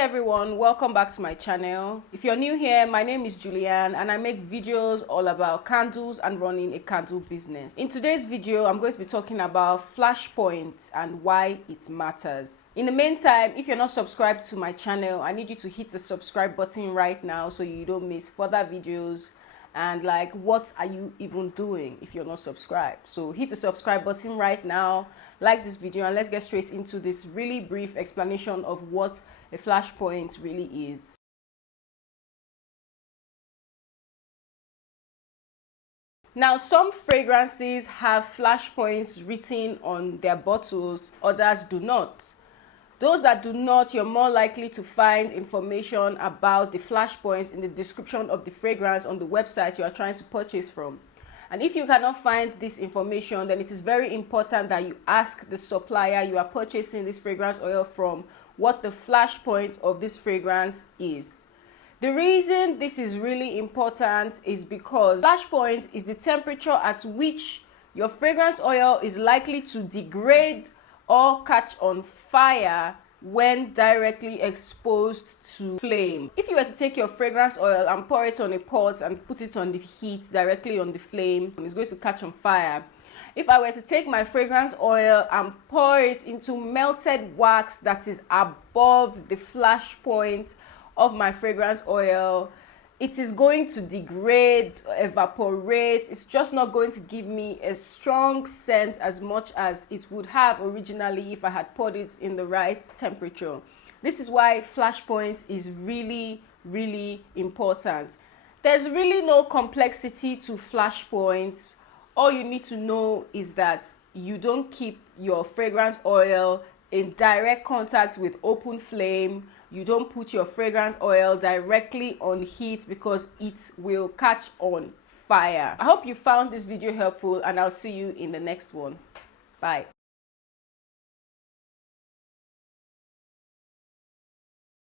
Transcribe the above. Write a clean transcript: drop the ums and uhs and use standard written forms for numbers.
everyone, welcome back to my channel. If you're new here, my name is Julianne and I make videos all about candles and running a candle business. In today's video, I'm going to be talking about flashpoints and why it matters. In the meantime, if you're not subscribed to my channel, I need you to hit the subscribe button right now so you don't miss further videos. And like, what are you even doing if you're not subscribed? So hit the subscribe button right now, like this video, and let's get straight into this really brief explanation of what a flashpoint really is. Now, some fragrances have flashpoints written on their bottles, others do not. Those that do not, you're more likely to find information about the flashpoints in the description of the fragrance on the website you are trying to purchase from. And if you cannot find this information, then it is very important that you ask the supplier you are purchasing this fragrance oil from what the flashpoint of this fragrance is. The reason this is really important is because flashpoint is the temperature at which your fragrance oil is likely to degrade or catch on fire when directly exposed to flame. If you were to take your fragrance oil and pour it on a pot and put it on the heat directly on the flame, it's going to catch on fire. If I were to take my fragrance oil and pour it into melted wax that is above the flash point of my fragrance oil, it is going to degrade, evaporate. It's just not going to give me a strong scent as much as it would have originally if I had poured it in the right temperature. This is why flashpoint is really, really important. There's really no complexity to flashpoints. All you need to know is that you don't keep your fragrance oil in direct contact with open flame. You don't put your fragrance oil directly on heat because it will catch on fire. I hope you found this video helpful and I'll see you in the next one. Bye.